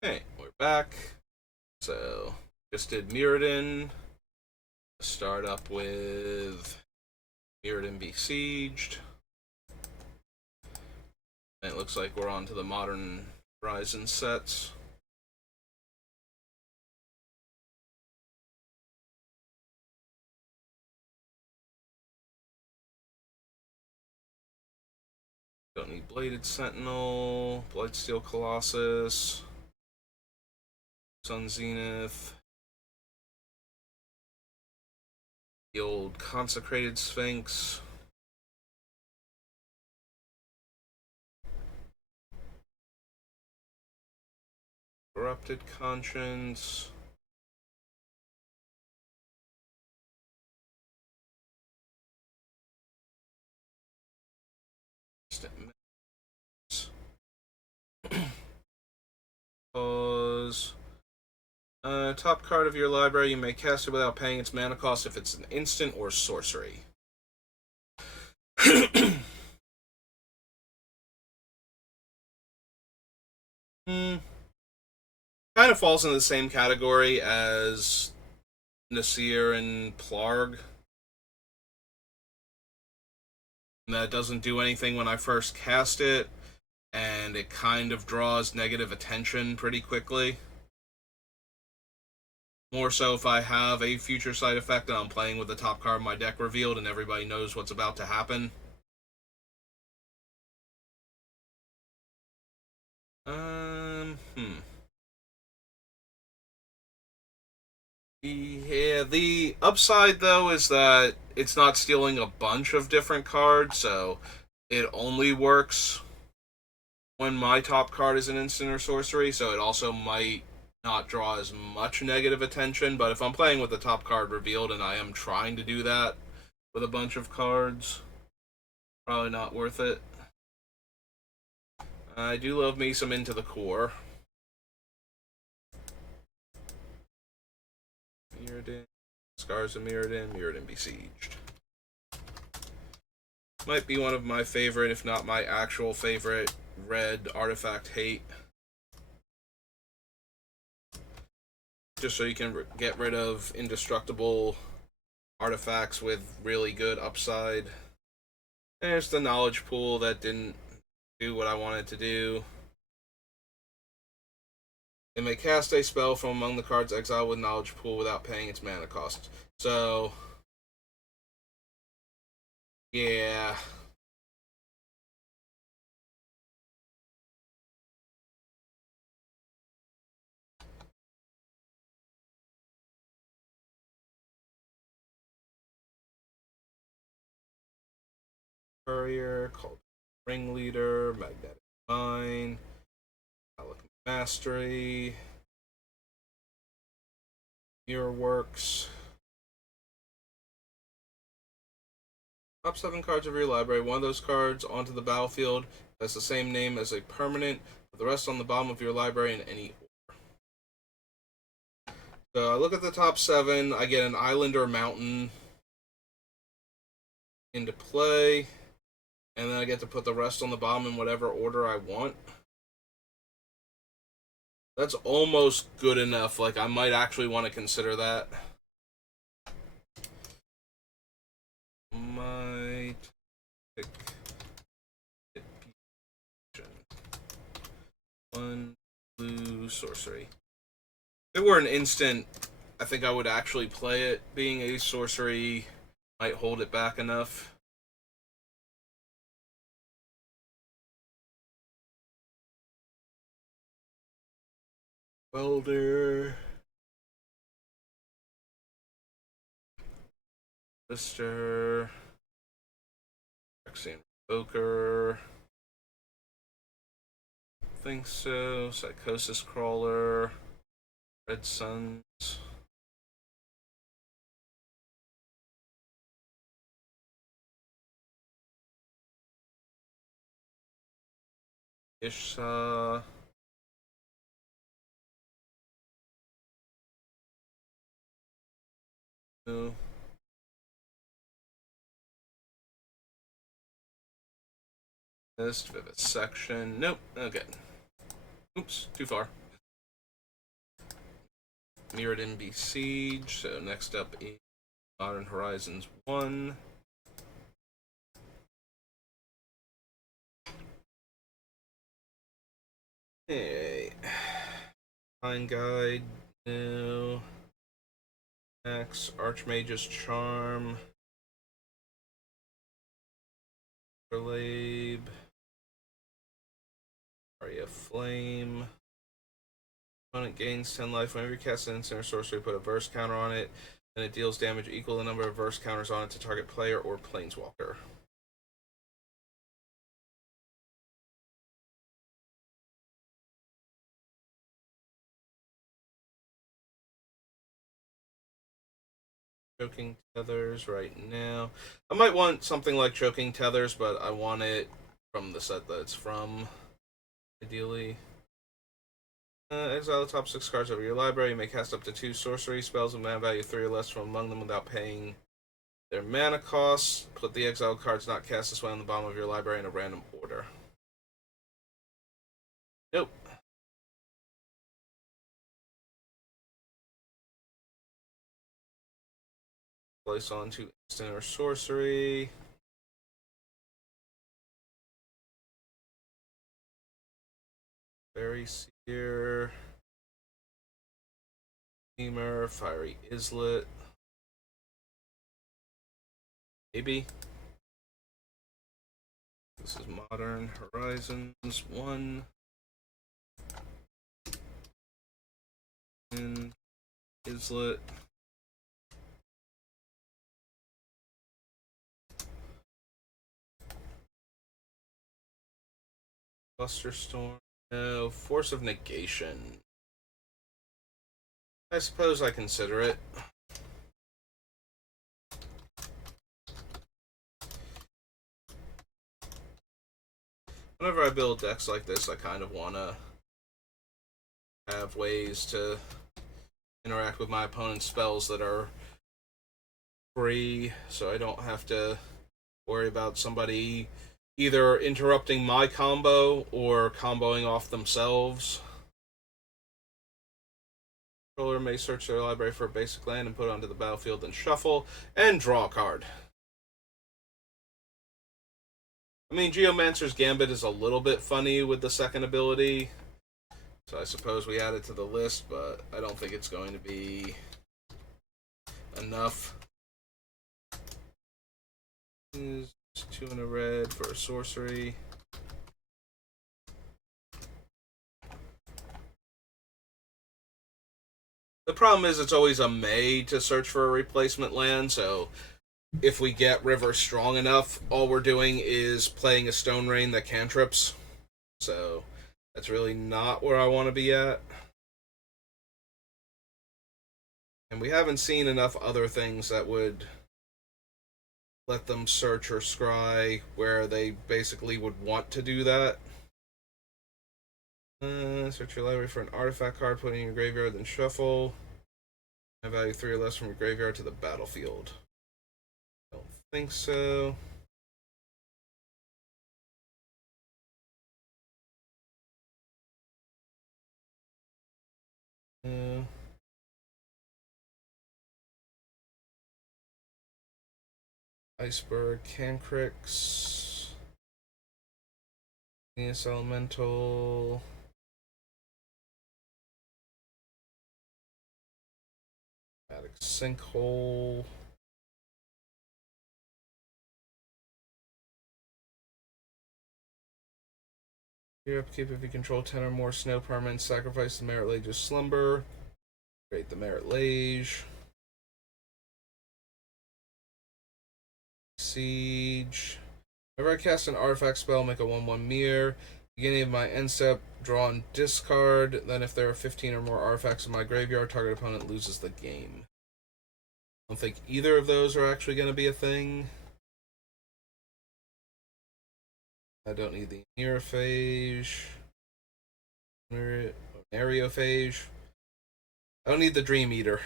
Hey, we're back. So, just did Mirrodin. Start up with Mirrodin Besieged. And it looks like we're on to the Modern Horizon sets. Don't need Bladed Sentinel, Blightsteel Colossus, Sun Zenith, the old Consecrated Sphinx, Corrupted Conscience, Pause. Top card of your library, you may cast it without paying its mana cost if it's an instant or sorcery. Hmm. Kind of falls in the same category as Nasir and Plarg. And that doesn't do anything when I first cast it, and it kind of draws negative attention pretty quickly. More so if I have a future side effect and I'm playing with the top card of my deck revealed and everybody knows what's about to happen. Um, hmm. Yeah, the upside though is that it's not stealing a bunch of different cards, so it only works when my top card is an instant or sorcery, so it also might not draw as much negative attention. But if I'm playing with the top card revealed and I am trying to do that with a bunch of cards, probably not worth it. I do love me some Into the Core. Mirrodin, Scars of Mirrodin, Mirrodin Besieged. Might be one of my favorite, if not my actual favorite, red artifact hate. Just so you can get rid of indestructible artifacts with really good upside. There's the knowledge pool that didn't do what I wanted to do. It may cast a spell from among the cards exiled with knowledge pool without paying its mana cost. So, yeah. Courier, called Ringleader, Magnetic Mine, Alchemy Mastery, Mirror Works. Top 7 cards of your library. One of those cards onto the battlefield has the same name as a permanent, with the rest on the bottom of your library in any order. So I look at the top 7. I get an island or mountain into play, and then I get to put the rest on the bottom in whatever order I want. That's almost good enough. Like, I might actually want to consider that. Might pick it. One blue sorcery. If it were an instant, I think I would actually play it. Being a sorcery might hold it back enough. Welder. Lister. Rexian Poker. Think so. Psychosis Crawler. Red Suns. Ishsa. No. Vivisection. Nope. Okay. Oops. Too far. Mirrodin Besiege. So next up is Modern Horizons 1. Hey. Fine Guide. No. Max. Archmage's Charm. Verlabe. Aria Flame. Opponent gains 10 life. Whenever you cast an instant or sorcery, put a verse counter on it, and it deals damage equal to the number of verse counters on it to target player or planeswalker. Choking Tethers right now. I might want something like Choking Tethers, but I want it from the set that it's from, ideally. Exile the top 6 cards of your library. You may cast up to 2 sorcery spells with mana value 3 or less from among them without paying their mana costs. Put the exiled cards not cast this way on the bottom of your library in a random order. Nope. Place onto instant or sorcery. Fairy Seer. Steamer. Fiery Islet. Maybe. This is Modern Horizons 1. And Islet. Buster Storm. No. Force of Negation. I suppose I consider it. Whenever I build decks like this, I kind of want to have ways to interact with my opponent's spells that are free, so I don't have to worry about somebody either interrupting my combo or comboing off themselves. Controller may search their library for a basic land and put it onto the battlefield, then shuffle and draw a card. I mean, Geomancer's Gambit is a little bit funny with the second ability, so I suppose we add it to the list, but I don't think it's going to be enough. 2 in a red for a sorcery. The problem is it's always a may to search for a replacement land, so if we get River strong enough, all we're doing is playing a Stone Rain that cantrips. So that's really not where I want to be at. And we haven't seen enough other things that would let them search or scry where they basically would want to do that. Search your library for an artifact card, put it in your graveyard, then shuffle. And value 3 or less from your graveyard to the battlefield. Don't think so. Iceberg, Cancrix, Venus Elemental, Attic Sinkhole, your upkeep if you control 10 or more snow permanents, sacrifice the Merit Lage's Slumber, create the Merit Lage, Siege. Whenever I cast an artifact spell, make a 1/1 mirror. Beginning of my end step, draw and discard. Then, if there are 15 or more artifacts in my graveyard, target opponent loses the game. I don't think either of those are actually going to be a thing. I don't need the Neurophage. Areophage. I don't need the Dream Eater.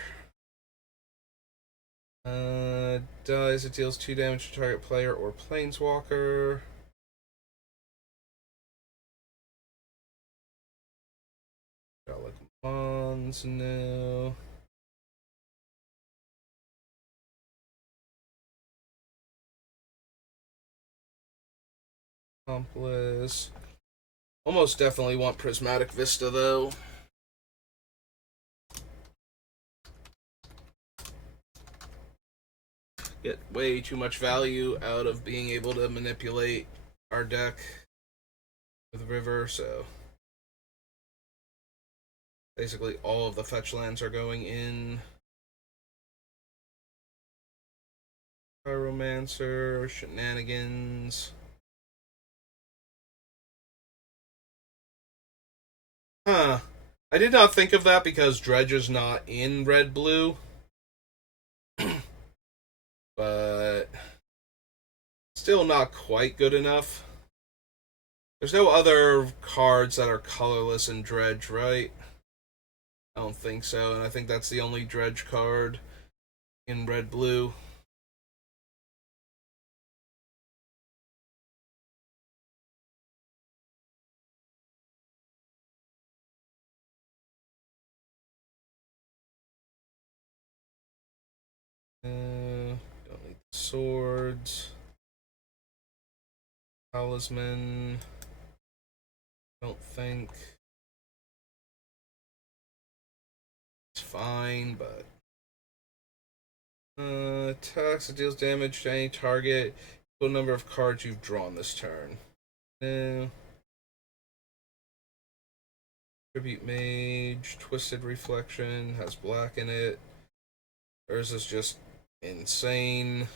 Dies, it deals 2 damage to target player or planeswalker. Relic Mons, no. Accomplice. Almost definitely want Prismatic Vista, though. Get way too much value out of being able to manipulate our deck with River, so basically all of the fetch lands are going in. Pyromancer, Shenanigans. Huh. I did not think of that because Dredge is not in red-blue. But still not quite good enough. There's no other cards that are colorless in Dredge, right? I don't think so, and I think that's the only Dredge card in red-blue. Don't need the swords. Talisman. Don't think. It's fine, but attacks that deals damage to any target. Total number of cards you've drawn this turn. No. Tribute Mage, Twisted Reflection, has black in it. Urza's just insane.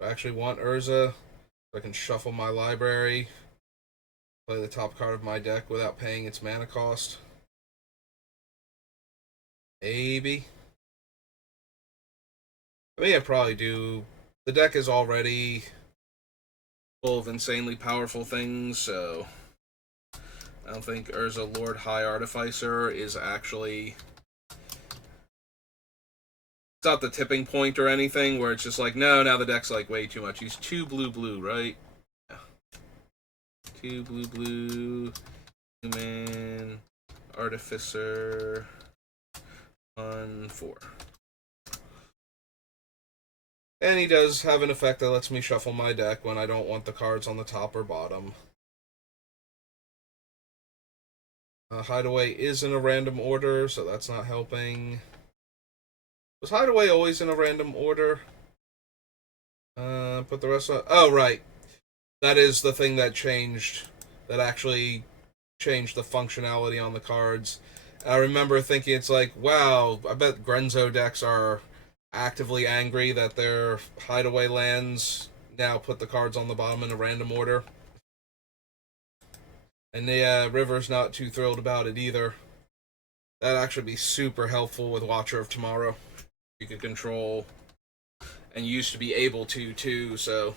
I actually want Urza, so I can shuffle my library, play the top card of my deck without paying its mana cost. Maybe. I mean, I probably do. The deck is already full of insanely powerful things, so I don't think Urza Lord High Artificer is actually. It's not the tipping point or anything where it's just like, no, now the deck's like way too much. He's 2 blue, right? Yeah. 2 blue, human, artificer, 1/4. And he does have an effect that lets me shuffle my deck when I don't want the cards on the top or bottom. Hideaway is in a random order, so that's not helping. Was Hideaway always in a random order? But the rest of... Oh, right. That is the thing that changed. That actually changed the functionality on the cards. I remember thinking it's like, wow, I bet Grenzo decks are actively angry that their Hideaway lands now put the cards on the bottom in a random order. And yeah, River's not too thrilled about it either. That'd actually be super helpful with Watcher of Tomorrow. You could control, and used to be able to too, so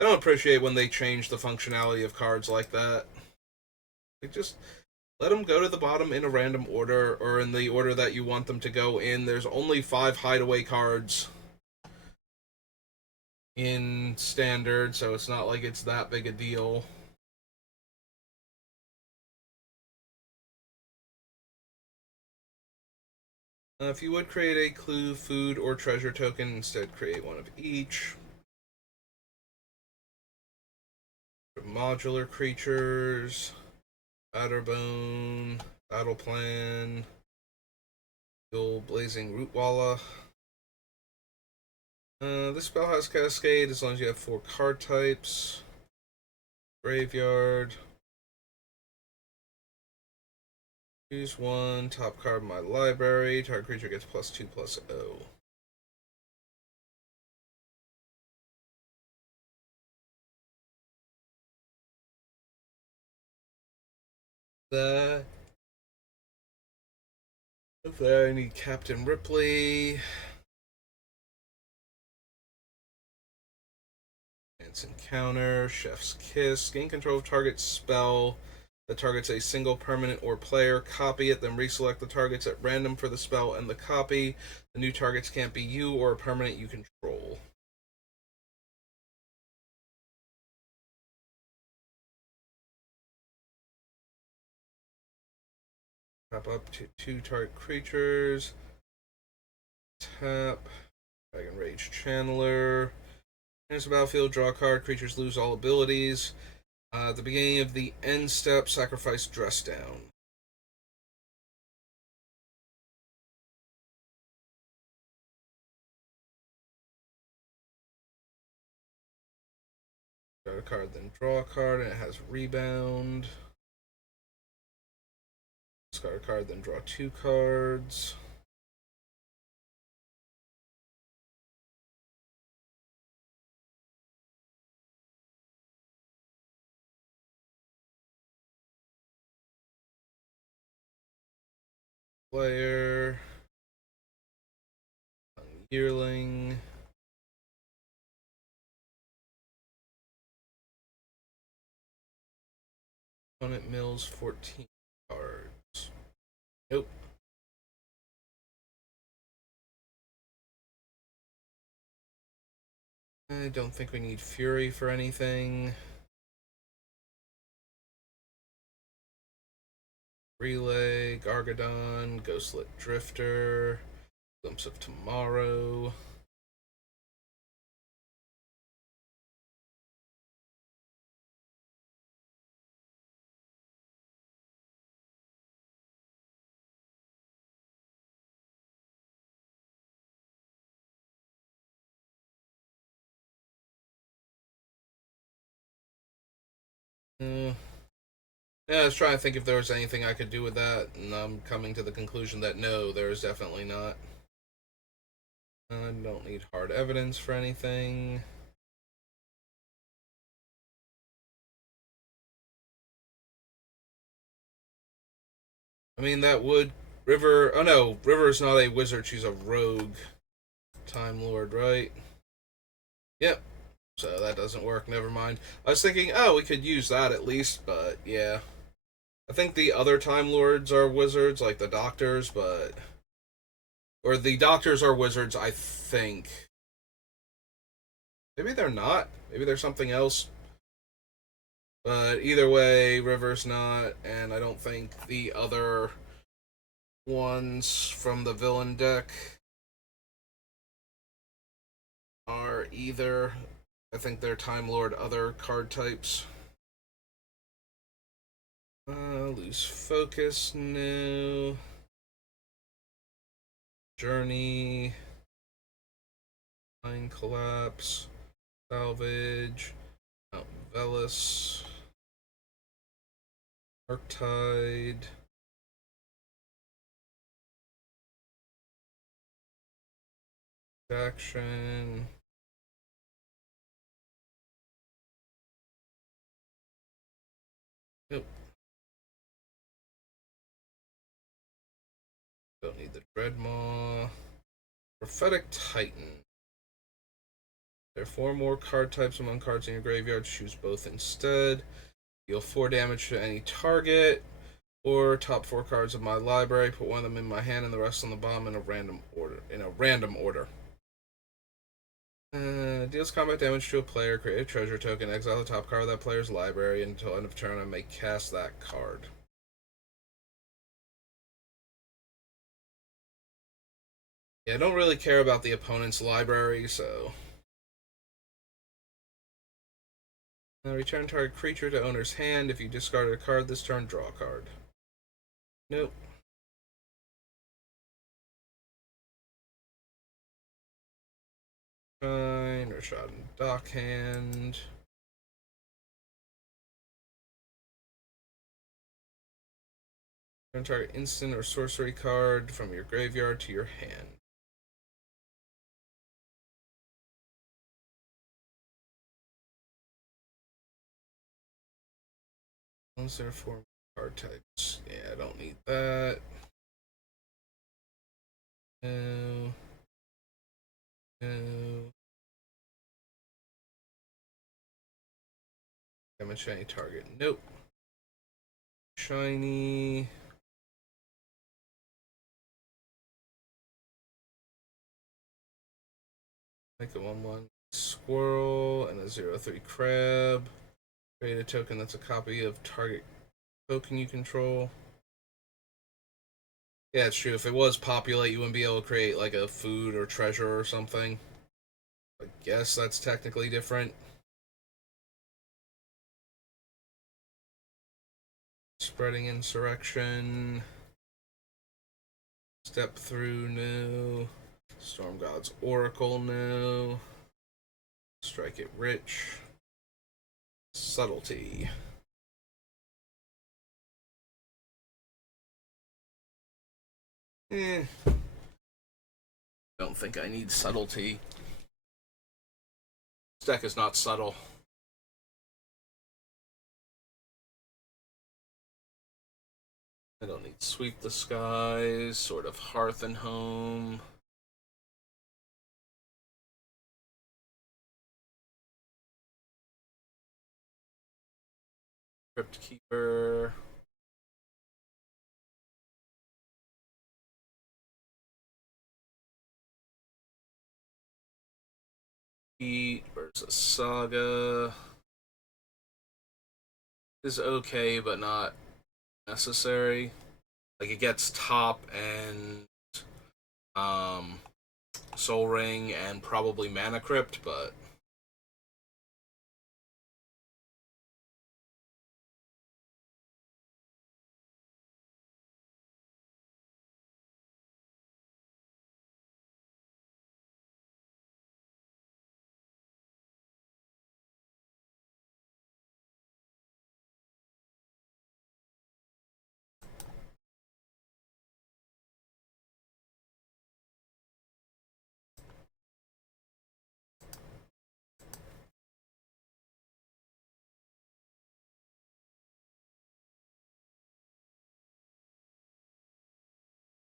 I don't appreciate when they change the functionality of cards like that. They just let them go to the bottom in a random order, or in the order that you want them to go in. There's only 5 Hideaway cards in Standard, so it's not like it's that big a deal. If you would create a clue, food, or treasure token, instead create one of each. Modular creatures, Batterbone, Battle Plan, the old Blazing Rootwalla. This spell has Cascade as long as you have 4 card types. Graveyard. Choose 1, top card of my library. Target creature gets +2/+0. That. There, I need Captain Ripley. Encounter, Chef's Kiss. Gain control of target spell that targets a single permanent or player. Copy it, then reselect the targets at random for the spell and the copy. The new targets can't be you or a permanent you control. Tap up to 2 target creatures. Tap. Dragon Rage Channeler. Here's the battlefield, draw a card, creatures lose all abilities. At the beginning of the end step, sacrifice Dress Down. Draw a card, then draw a card, and it has rebound. Discard a card, then draw 2 cards. Player. Yearling. Opponent mills 14 cards. Nope. I don't think we need Fury for anything. Relay, Gargadon, Ghostlit Drifter, Glimpse of Tomorrow. Yeah, I was trying to think if there was anything I could do with that, and I'm coming to the conclusion that no, there is definitely not. I don't need hard evidence for anything. I mean, that would. River. Oh no, River is not a wizard, she's a rogue. Time Lord, right? Yep. So that doesn't work, never mind. I was thinking, oh, we could use that at least, but yeah. I think the other Time Lords are wizards, like the Doctors, but. Or the Doctors are wizards, I think. Maybe they're not. Maybe they're something else. But either way, River's not, and I don't think the other ones from the villain deck are either. I think they're Time Lord other card types. Lose focus, no. Journey. Mind Collapse. Salvage. Mount Velis. Arctide. Action. Nope. Don't need the Dreadmaw. Prophetic Titan. There are 4 more card types among cards in your graveyard. Choose both instead. Deal 4 damage to any target. Or top 4 cards of my library. Put one of them in my hand and the rest on the bottom in a random order. Deals combat damage to a player. Create a treasure token. Exile the top card of that player's library until end of turn. I may cast that card. Yeah, I don't really care about the opponent's library, so. Return target creature to owner's hand. If you discarded a card this turn, draw a card. Nope. Fine. Rashad and Dockhand. Return target instant or sorcery card from your graveyard to your hand. Once there are 4 card types. Yeah, I don't need that. No. No. Damage shiny target. Nope. Shiny. Make a 1/1 squirrel and a 0/3 crab. Create a token that's a copy of target token you control. Yeah, it's true. If it was populate, you wouldn't be able to create like a food or treasure or something. I guess that's technically different. Spreading Insurrection. Step Through new. Storm God's Oracle new. Strike It Rich. Subtlety. Don't think I need Subtlety. This deck is not subtle. I don't need Sweep the Skies, sort of Hearth and Home. Crypt Keeper. Heat versus Saga is okay, but not necessary. Like, it gets Top and Soul Ring and probably Mana Crypt, but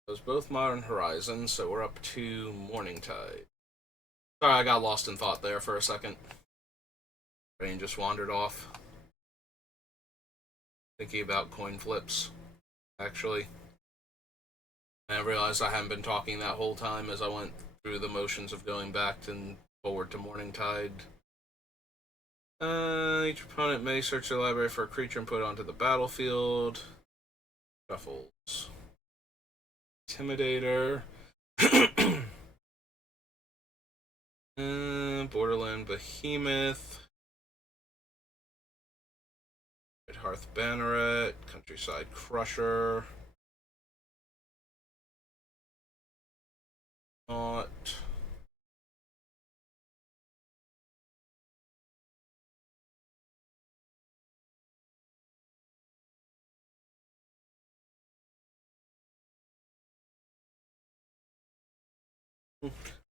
it was both Modern Horizons, so we're up to Morningtide. Sorry, I got lost in thought there for a second. Brain just wandered off. Thinking about coin flips, actually. And I realized I haven't been talking that whole time as I went through the motions of going back and forward to Morningtide. Each opponent may search their library for a creature and put it onto the battlefield. Shuffles. Intimidator. Borderland Behemoth. Red Hearth Banneret. Countryside Crusher. Not.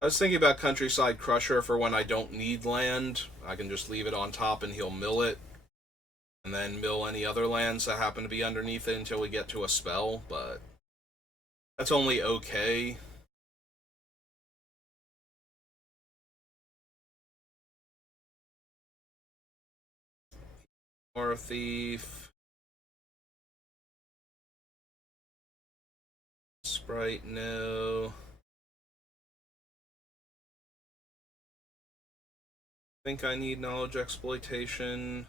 I was thinking about Countryside Crusher for when I don't need land. I can just leave it on top and he'll mill it. And then mill any other lands that happen to be underneath it until we get to a spell, but that's only okay. War Thief. Sprite, no. Think I need Knowledge Exploitation.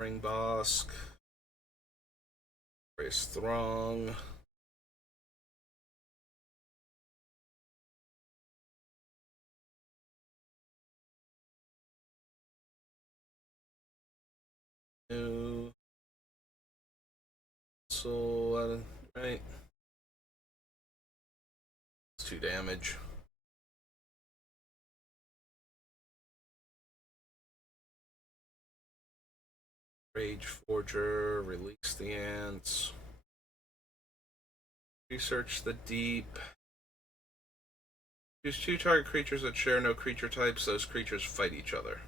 Ring Bosk. Race Throng. No. So, right. It's 2 damage. Rage Forger, release the ants. Research the deep. Choose 2 target creatures that share no creature types. Those creatures fight each other.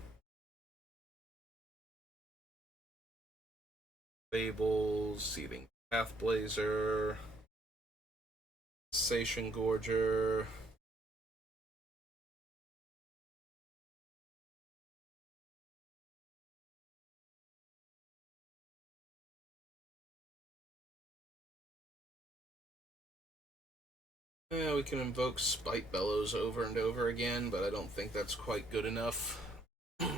Fables, Seething Pathblazer, Sation Gorger. Yeah, we can invoke Spite Bellows over and over again, but I don't think that's quite good enough. I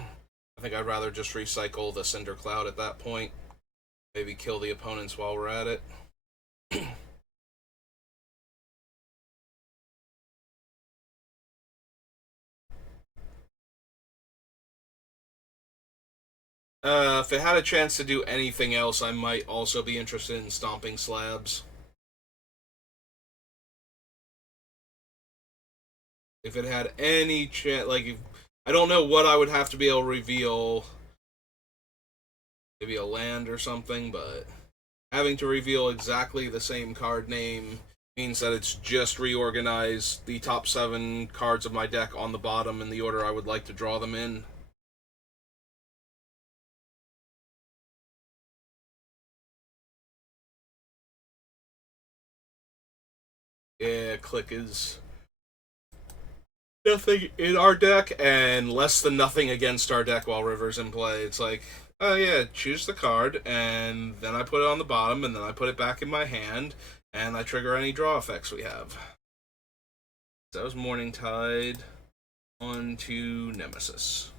think I'd rather just recycle the Cinder Cloud at that point. Maybe kill the opponents while we're at it. If it had a chance to do anything else, I might also be interested in Stomping Slabs. If it had any chance, I don't know what I would have to be able to reveal. Maybe a land or something, but having to reveal exactly the same card name means that it's just reorganized the top 7 cards of my deck on the bottom in the order I would like to draw them in. Yeah, Click is nothing in our deck and less than nothing against our deck while River's in play. It's like, oh yeah, choose the card, and then I put it on the bottom, and then I put it back in my hand, and I trigger any draw effects we have. So that was Morning Tide. On to Nemesis.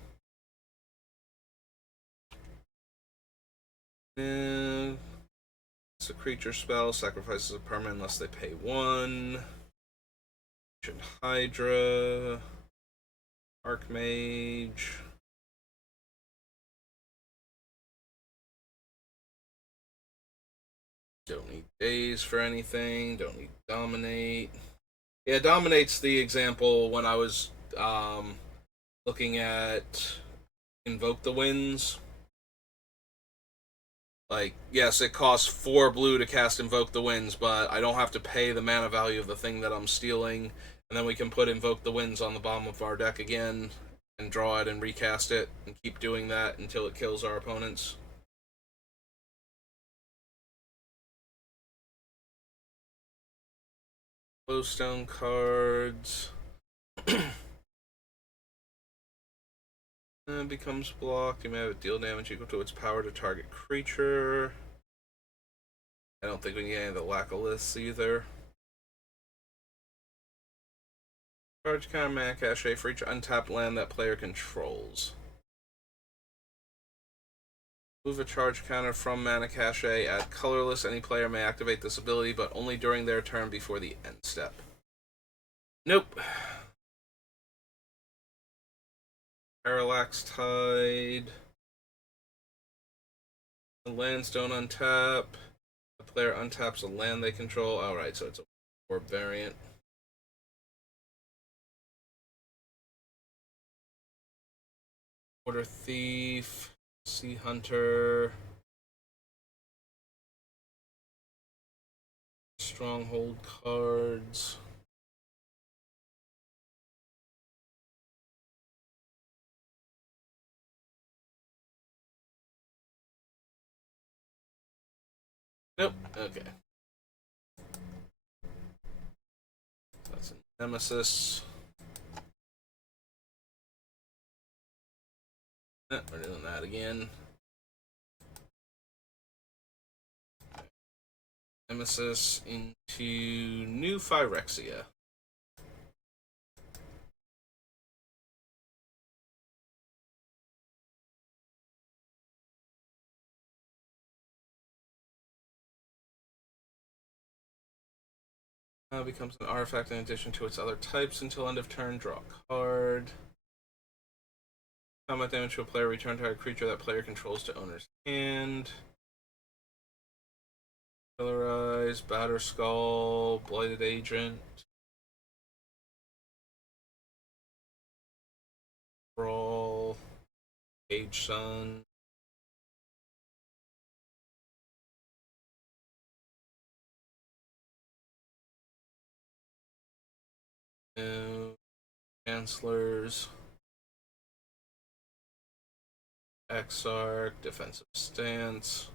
And it's a creature spell, sacrifices a permanent unless they pay 1. Hydra. Archmage. Don't need days for anything. Don't need dominate. Yeah, dominate's the example when I was looking at Invoke the Winds. Like, yes, it costs 4 blue to cast Invoke the Winds, but I don't have to pay the mana value of the thing that I'm stealing. And then we can put Invoke the Winds on the bottom of our deck again, and draw it and recast it, and keep doing that until it kills our opponents. Glowstone cards. Becomes blocked. You may have a deal damage equal to its power to target creature. I don't think we need any of the Lackaliths either. Charge counter mana cache for each untapped land that player controls. Move a charge counter from mana cache, add colorless. Any player may activate this ability, but only during their turn before the end step. Nope. Parallax Tide. The lands don't untap. The player untaps a land they control. Alright, so it's a orb variant. Order Thief. Sea Hunter. Stronghold cards. Nope. Okay. That's a Nemesis. We're doing that again. Nemesis into New Phyrexia. Becomes an artifact in addition to its other types until end of turn. Draw a card. Combat damage to a player. Return target creature that player controls to owner's hand. Colorize, Batterskull, Blighted Agent. Brawl. Cage Sun. Chancellors. Exarch, Defensive Stance.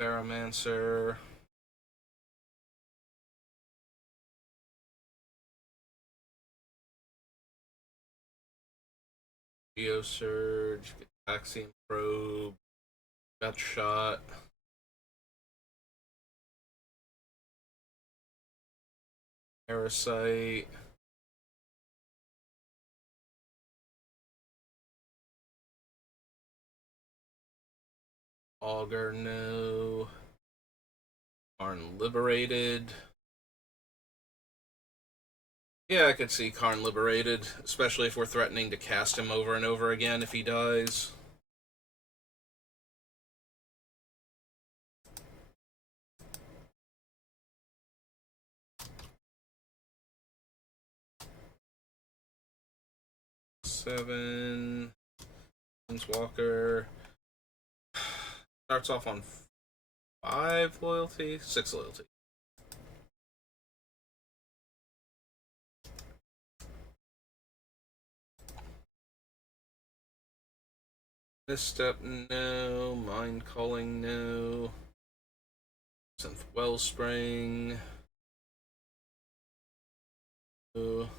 Paramancer. Geosurge. Axiom Probe. Gut Shot. Parasite. Augur, no. Karn Liberated. Yeah, I could see Karn Liberated, especially if we're threatening to cast him over and over again if he dies. 7. Walker starts off on 5 loyalty, 6 loyalty. Misstep, no. Mind Calling, no. Synth Wellspring, no.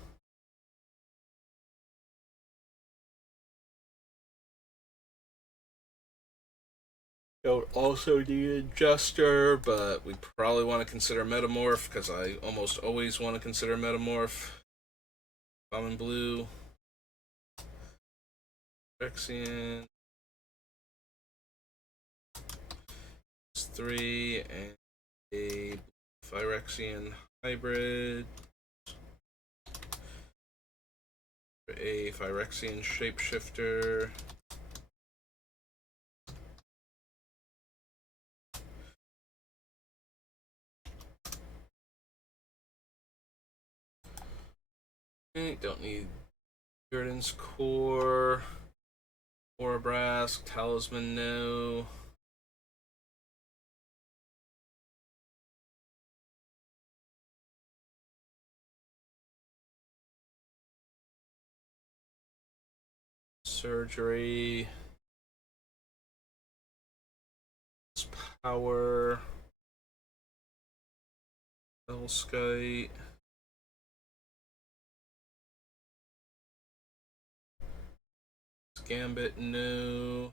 Don't also need Adjuster, but we probably want to consider Metamorph, because I almost always want to consider Metamorph. Common Blue. Phyrexian. 3, and a Phyrexian Hybrid. A Phyrexian Shapeshifter. Okay, don't need Jordan's Core. Orabrask, Talisman, no. Surgery. Power. Hellskite. Gambit, no.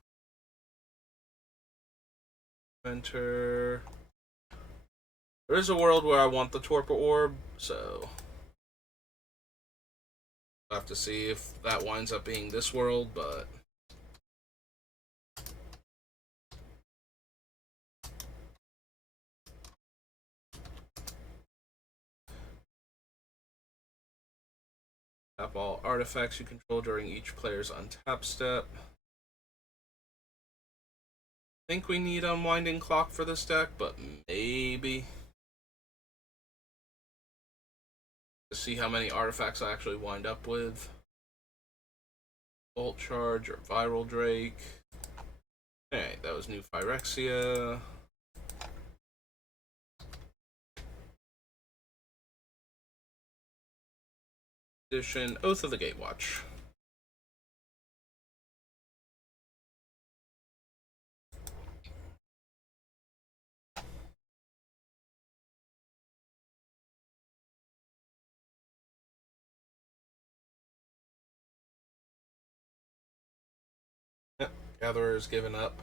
Enter. There is a world where I want the Torpor Orb, so I'll have to see if that winds up being this world, but tap all artifacts you control during each player's untap step. I think we need Unwinding Clock for this deck, but maybe. To see how many artifacts I actually wind up with. Bolt Charge or Viral Drake. Alright, that was new Phyrexia. Edition, Oath of the Gatewatch. Yep, Gatherer's given up.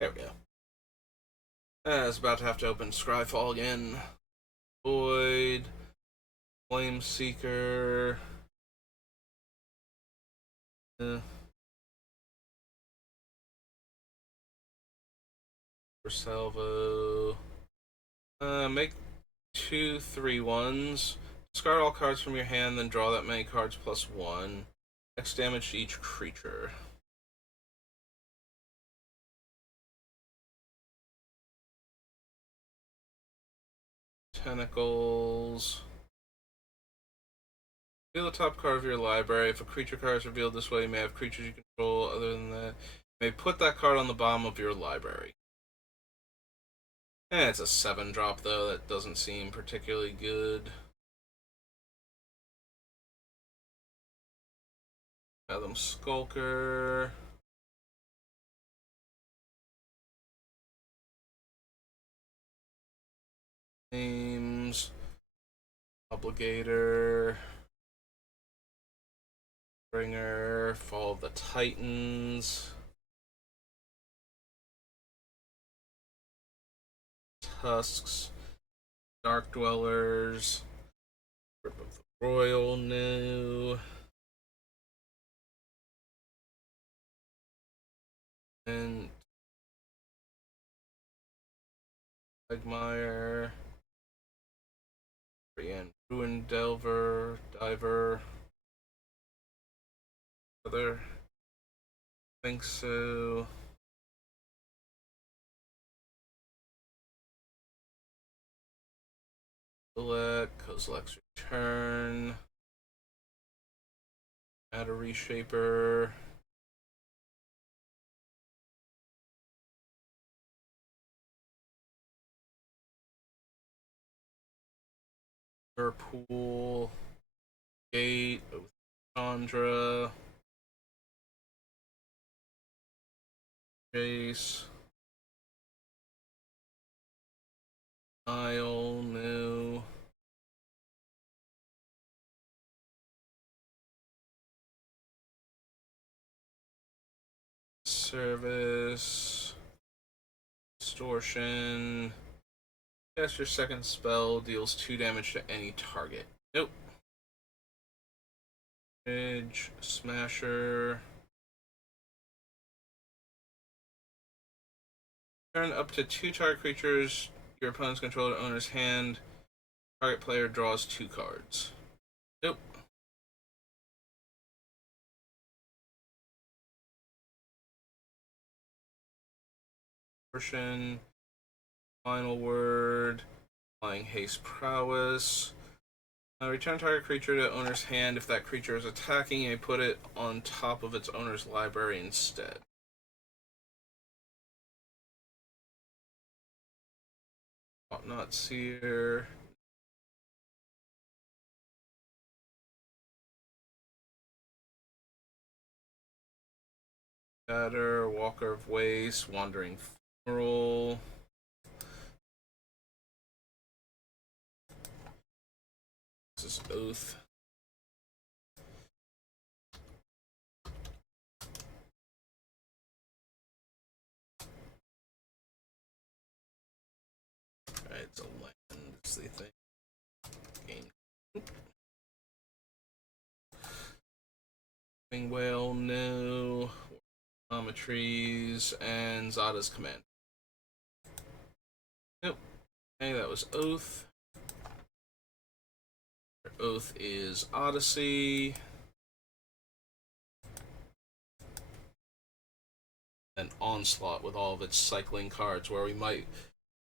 There we go. I was about to have to open Scryfall again. Void. Flame Seeker. For salvo. Make 2 3/1s. Discard all cards from your hand, then draw that many cards plus 1. X damage to each creature. Tentacles. Reveal the top card of your library. If a creature card is revealed this way, you may have creatures you control. Other than that, you may put that card on the bottom of your library. It's a 7-drop, though. That doesn't seem particularly good. Fathom Skulker. Names. Obligator. Bringer. Fall of the Titans. Tusks. Dark Dwellers. Grip of the Royal, new. And Quagmire. Brienne, Ruin Delver, Diver. Other think so. Select, Kozilek's Return. Add a reshaper. Liverpool. Gate. Chandra. Chase. Nile. New. Service. Distortion. Cast your second spell, deals 2 damage to any target. Nope. Edge, Smasher. Turn up to 2 target creatures your opponent's controller owner's hand. Target player draws 2 cards. Nope. Portion. Final word. Flying Haste Prowess. Return target creature to owner's hand. If that creature is attacking, you may put it on top of its owner's library instead. Not Seer. Shatter, Walker of Waste, Wandering Funeral. This is Oath. Alright, it's a land. It's the thing. Game. Whale, no. Trees, and Zada's Command. Nope. Okay, that was Oath. Oath is Odyssey. And Onslaught with all of its cycling cards, where we might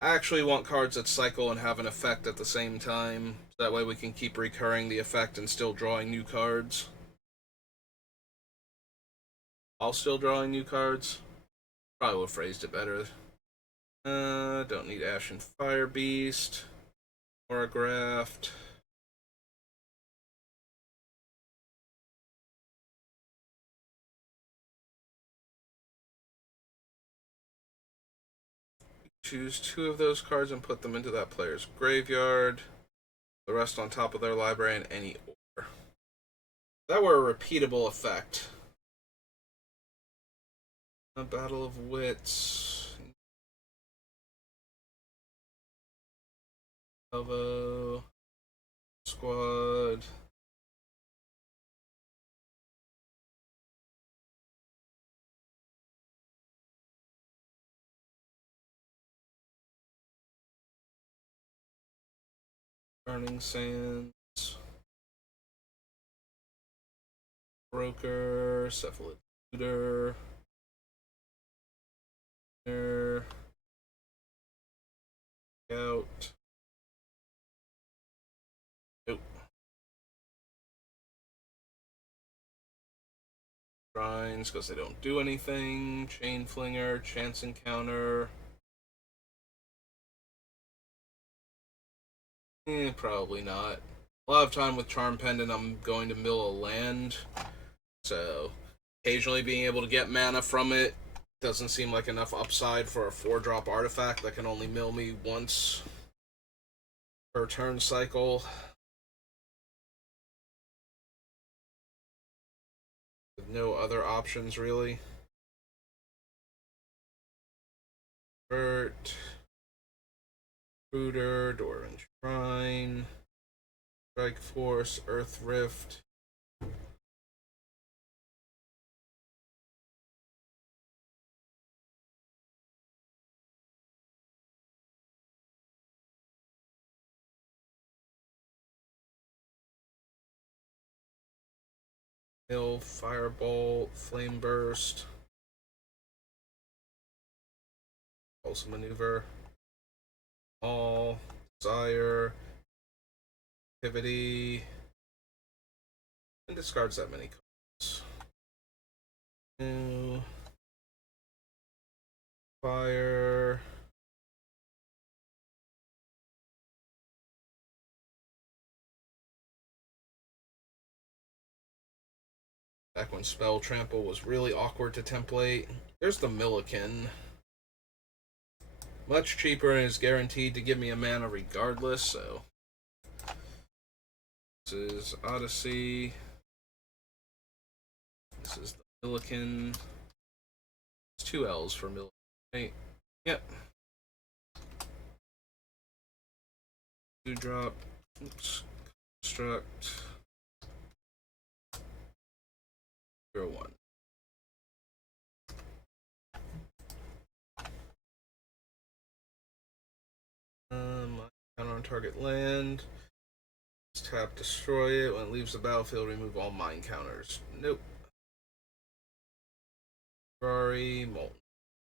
actually want cards that cycle and have an effect at the same time. So that way we can keep recurring the effect and still drawing new cards. While still drawing new cards. Probably would have phrased it better. Don't need Ashen Fire Beast. Choreographed. Choose 2 of those cards and put them into that player's graveyard. The rest on top of their library in any order. That were a repeatable effect. A Battle of Wits. Salvo. Squad. Burning Sands. Broker. Cephalotutor. Out. Nope. Shrines, because they don't do anything. Chain Flinger, Chance Encounter. Probably not. A lot of time with Charm Pendant, I'm going to mill a land. So, occasionally being able to get mana from it doesn't seem like enough upside for a 4-drop artifact that can only mill me once per turn cycle. With no other options, really. Bert. Rooter, Doran Shrine. Strike Force, Earth Rift. Hill, Firebolt, Flame Burst. Also maneuver. All. Desire. Activity. And discards that many cards. New. Fire. Back when Spell Trample was really awkward to template. There's the Milliken. Much cheaper and is guaranteed to give me a mana regardless, so. This is Odyssey. This is the Milliken. It's 2 L's for Milliken, right? Yep. 2-drop. Oops. Construct. 0-1. Counter on target land. Tap, destroy it. When it leaves the battlefield, remove all mine counters. Nope. Ferrari, Molten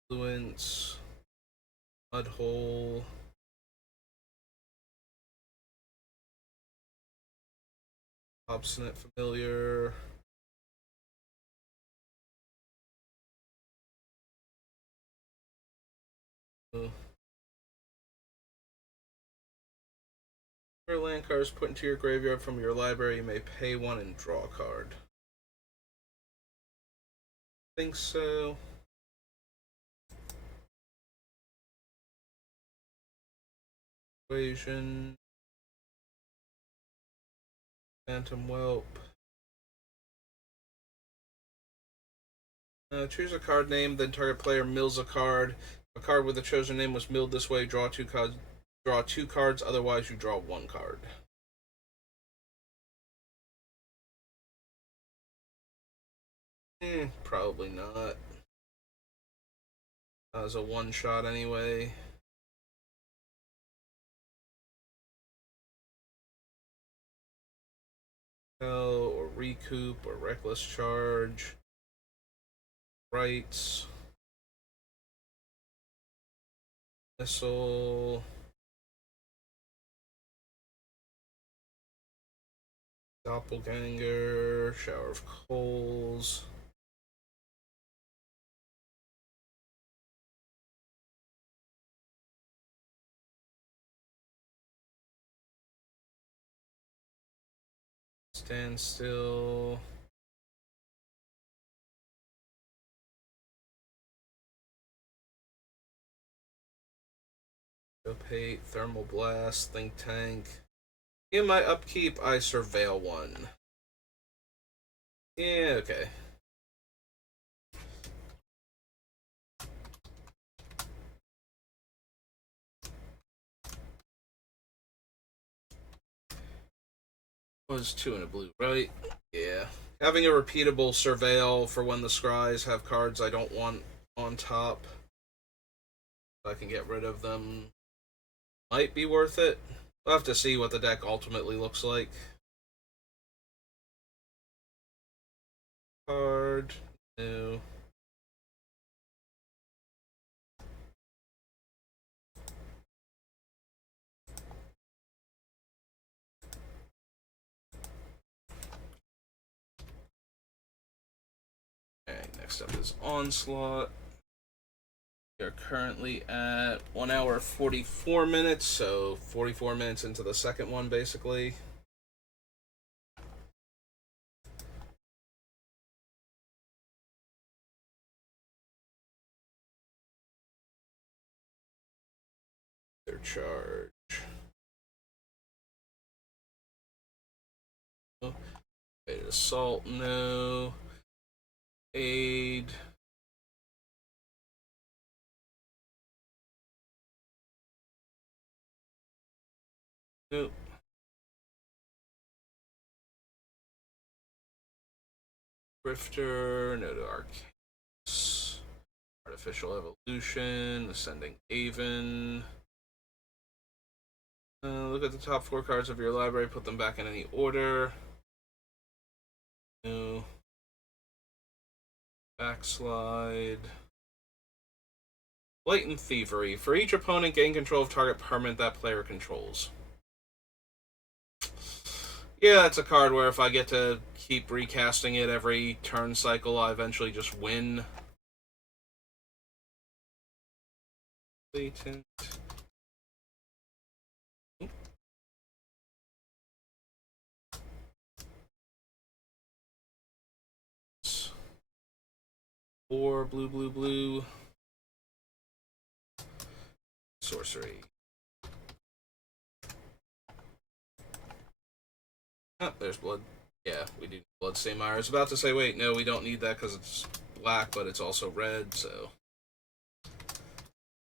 Influence, Mudhole. Obstinate Familiar. For land cards put into your graveyard from your library, you may pay 1 and draw a card. I think so. Equation. Phantom Whelp. Choose a card name, then target player mills a card. A card with the chosen name was milled this way. Draw 2 cards. Draw 2 cards. Otherwise, you draw 1 card. Probably not. That was a 1-shot anyway. Hell or recoup or reckless charge. Rights. Missile. Doppelganger. Shower of Coals. Stand still. Opate, Thermal Blast, Think Tank. In my upkeep, I surveil 1. Yeah, okay. Was 2 and a blue, right? Yeah. Having a repeatable surveil for when the scries have cards I don't want on top, I can get rid of them, might be worth it. We'll have to see what the deck ultimately looks like. Card. No. Okay, next up is Onslaught. We are currently at 1 hour 44 minutes, so 44 minutes into the second one, basically. Their charge. Assault, no. Aid. Nope. Grifter, no to Arcane. Artificial Evolution, Ascending Haven. Look at the top 4 cards of your library, put them back in any order. No. Backslide. Blatant Thievery. For each opponent, gain control of target permanent that player controls. Yeah, it's a card where if I get to keep recasting it every turn cycle, I eventually just win. Blatant. Or blue, blue, blue. Sorcery. Oh, there's blood. Yeah, we do Bloodstain Mire. I was about to say, wait, no, we don't need that because it's black, but it's also red, so.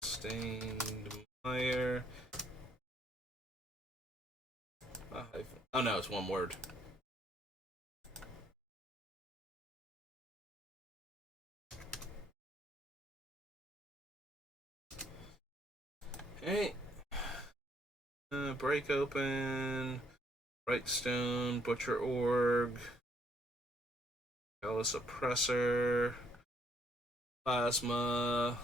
Stained Mire. Oh no, it's one word. Hey. Break open. Brightstone, Butcher Org, Gala Suppressor, Plasma,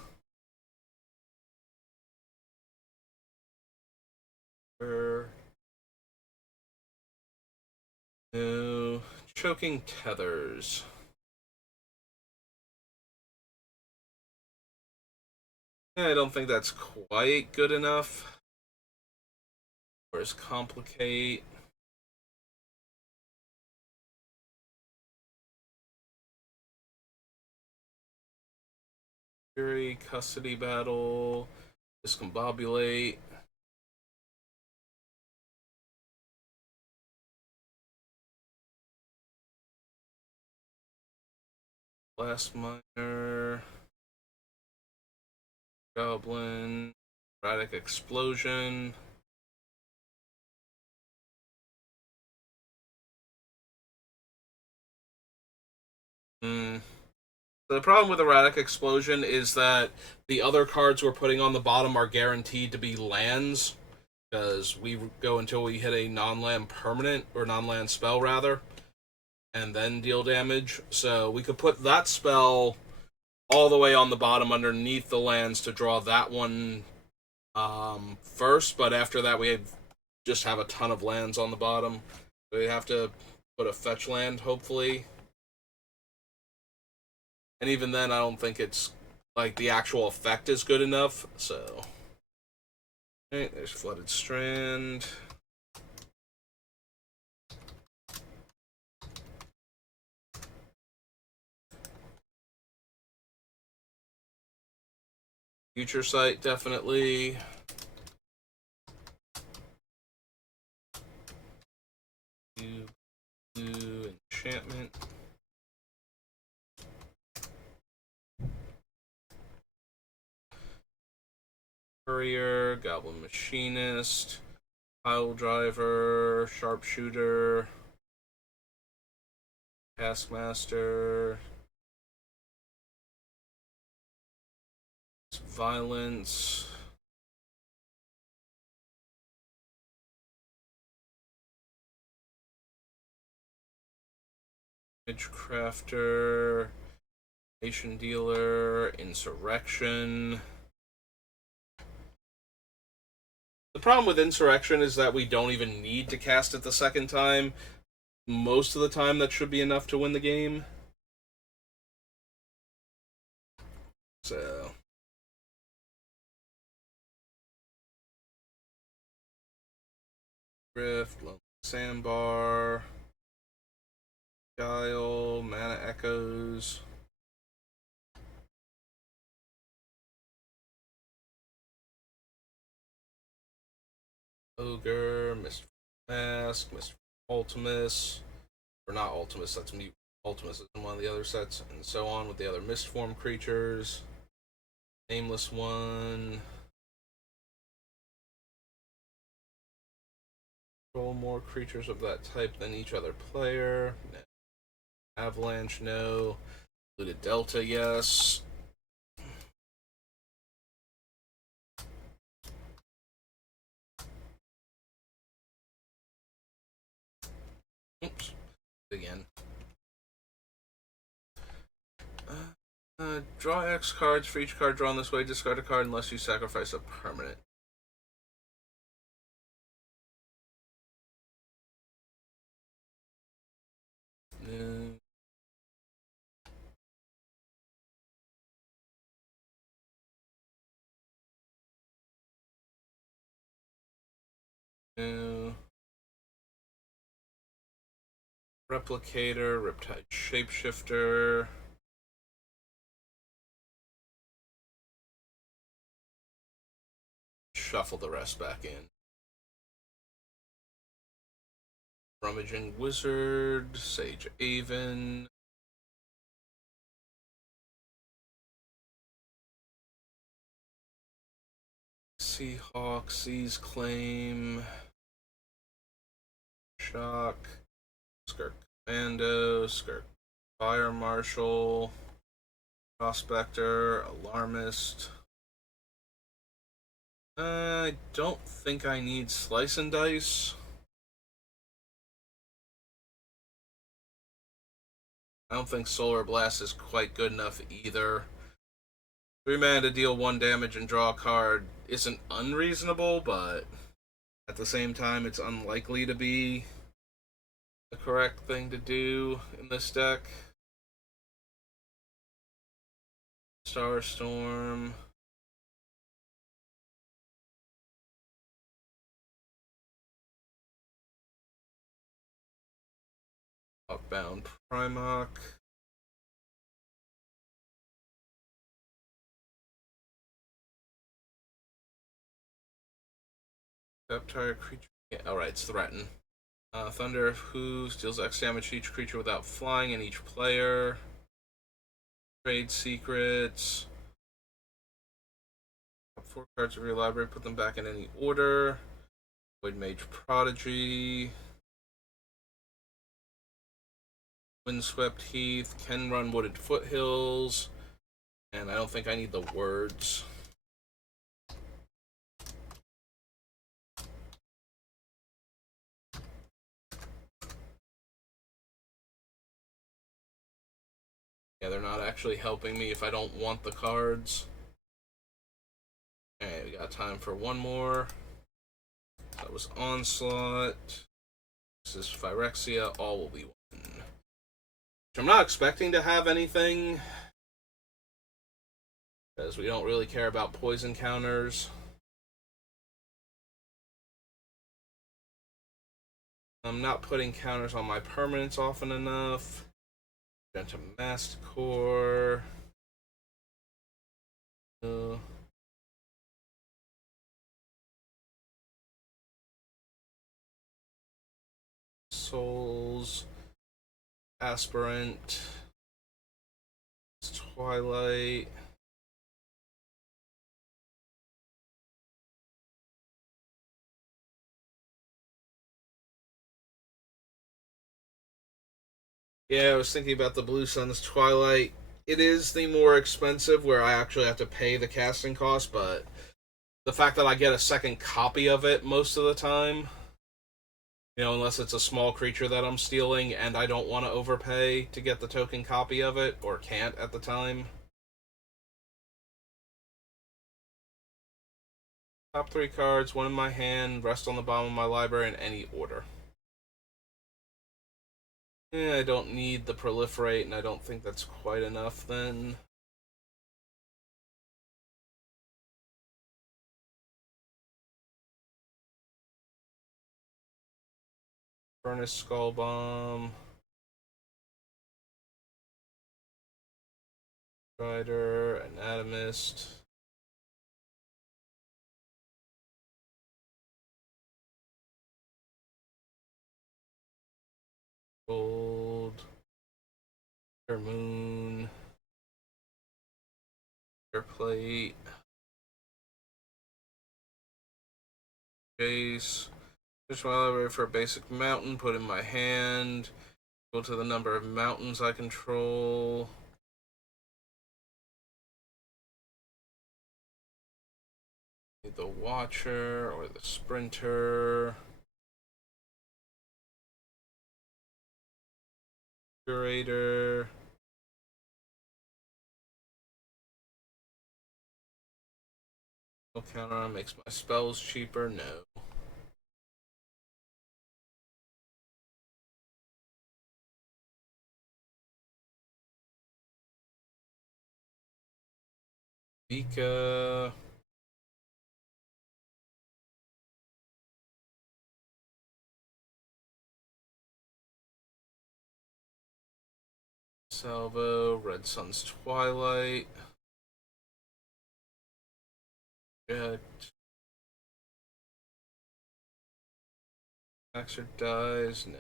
no, Choking Tethers. I don't think that's quite good enough. Where's Complicate? Fury, Custody Battle, Discombobulate. Blast Miner, Goblin, Erratic Explosion. The problem with Erratic Explosion is that the other cards we're putting on the bottom are guaranteed to be lands, because we go until we hit a non-land permanent, or non-land spell rather, and then deal damage. So we could put that spell all the way on the bottom underneath the lands to draw that one first, but after that we just have a ton of lands on the bottom. So we have to put a fetch land, hopefully. And even then, I don't think it's like the actual effect is good enough. So, okay, there's Flooded Strand. Future Sight, definitely. Blue enchantment. Courier, Goblin Machinist, Pile Driver, Sharpshooter, Taskmaster, Violence, Image Crafter, Nation Dealer, Insurrection. The problem with Insurrection is that we don't even need to cast it the second time. Most of the time, that should be enough to win the game. So. Rift, Lone Sandbar, Guile, Mana Echoes. Ogre, Mr. Mask, Mr. Ultimus, or not Ultimus, that's Mute. Ultimus is in one of the other sets, and so on with the other Mistform creatures. Nameless one. Control more creatures of that type than each other player. No. Avalanche, no. Looted Delta, yes. Oops. Again. Draw X cards. For each card drawn this way, discard a card unless you sacrifice a permanent. Uh, Replicator, Riptide Shapeshifter. Shuffle the rest back in. Rummaging Wizard, Sage Aven. Seahawk, Seize Claim. Shock. Skirk Commando, Skirk Fire Marshal. Prospector, Alarmist. I don't think I need Slice and Dice. I don't think Solar Blast is quite good enough either. 3 mana to deal 1 damage and draw a card isn't unreasonable, but at the same time, it's unlikely to be the correct thing to do in this deck. Starstorm. Outbound Primarch. Target creature. Yeah, alright, it's Threaten. Thunder of Hooves deals X damage to each creature without flying and each player. Trade Secrets. 4 cards of your library, put them back in any order. Void Mage Prodigy. Windswept Heath. Can run Wooded Foothills. And I don't think I need the words. Yeah, they're not actually helping me if I don't want the cards. Okay, we got time for one more. That was Onslaught. This is Phyrexia. All will be one. I'm not expecting to have anything, because we don't really care about poison counters. I'm not putting counters on my permanents often enough. Gentamasticore. Souls. Aspirant. Twilight. Yeah, I was thinking about the Blue Suns Twilight. It is the more expensive, where I actually have to pay the casting cost, but the fact that I get a second copy of it most of the time, unless it's a small creature that I'm stealing and I don't want to overpay to get the token copy of it, or can't at the time. Top 3 cards, one in my hand, rest on the bottom of my library in any order. I don't need the Proliferate, and I don't think that's quite enough then. Furnace Skull Bomb. Strider, Anatomist. Gold. Moon. Plate. Chase. Search my library for a basic mountain, put in my hand. Go to the number of mountains I control. Need the Watcher or the Sprinter. Curator. Counter on makes my spells cheaper. No. Vika. Salvo. Red Sun's Twilight. Jet. Maxer dies. No.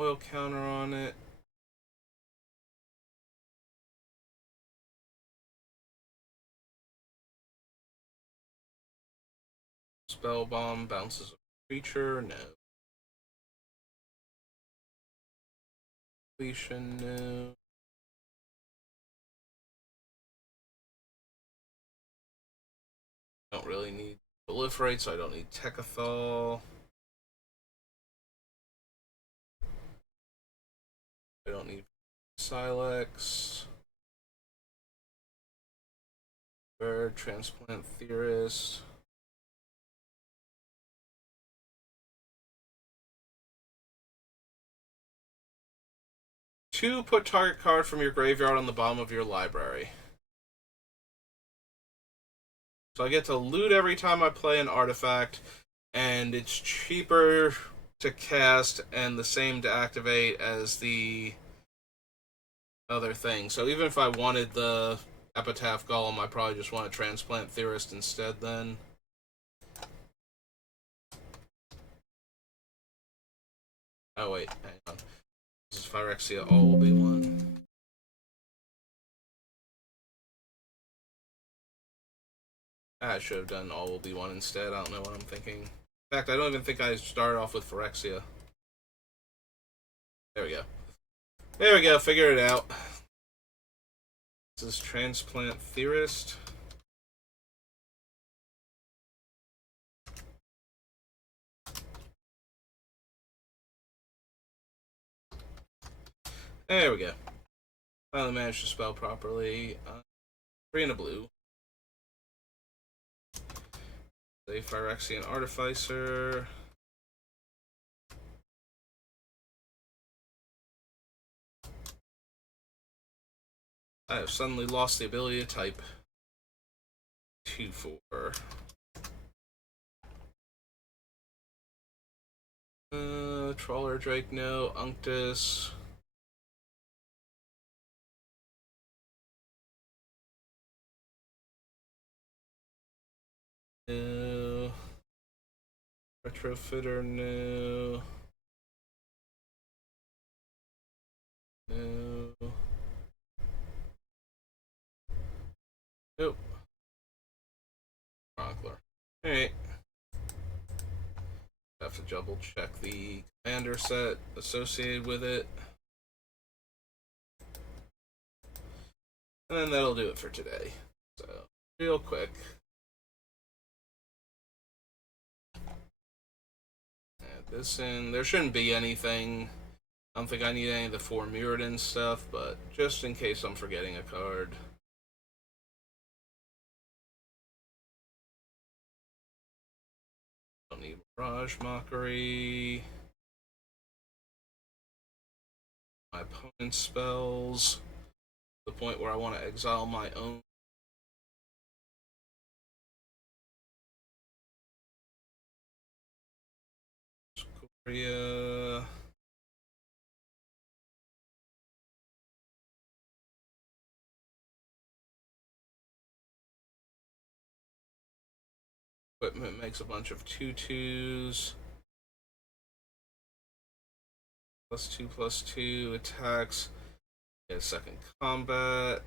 Oil counter on it. Spell bomb bounces a creature. No. Completion. No. Don't really need proliferate, so I don't need Tekethal. I don't need Silex. Bird, Transplant Theorist. Two, put target card from your graveyard on the bottom of your library. So I get to loot every time I play an artifact, and it's cheaper to cast and the same to activate as the other thing. So even if I wanted the Epitaph Golem, I probably just want a Transplant Theorist instead then. Oh wait, hang on. This is Phyrexia, all will be one. I should have done all will be one instead. I don't know what I'm thinking. In fact, I don't even think I started off with Phyrexia. There we go. There we go, figure it out. This is Transplant Theorist. There we go. Finally managed to spell properly. 3 and a blue. A Phyrexian Artificer. I have suddenly lost the ability to type. 2/4. Trawler Drake, no. Unctus. No. Retrofitter, no. No. Nope. Chronicler. Alright. Have to double check the commander set associated with it. And then that'll do it for today. So, real quick. Add this in. There shouldn't be anything. I don't think I need any of the 4 Mirrodin stuff, but just in case I'm forgetting a card. Don't need Mirage Mockery. My opponent's spells. The point where I want to exile my own. Scoria. Equipment makes a bunch of 2/2s. +2/+2 attacks. Get a second combat.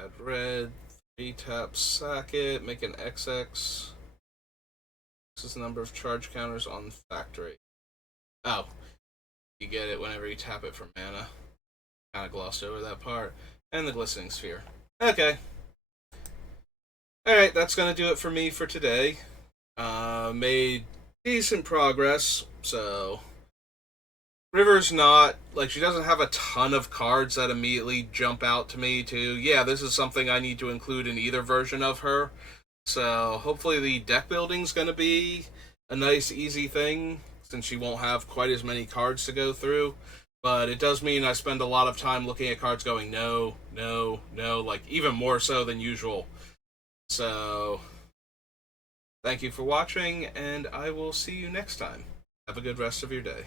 Add red. 3 tap sack it. Make an XX. This is the number of charge counters on factory. Oh. You get it whenever you tap it for mana. Kind of glossed over that part. And the Glistening Sphere. Okay. Alright, that's going to do it for me for today. Made decent progress. So River's not like she doesn't have a ton of cards that immediately jump out to me to yeah, this is something I need to include in either version of her. So hopefully the deck building's going to be a nice easy thing since she won't have quite as many cards to go through. But it does mean I spend a lot of time looking at cards going no, no, no, like even more so than usual. So thank you for watching, and I will see you next time. Have a good rest of your day.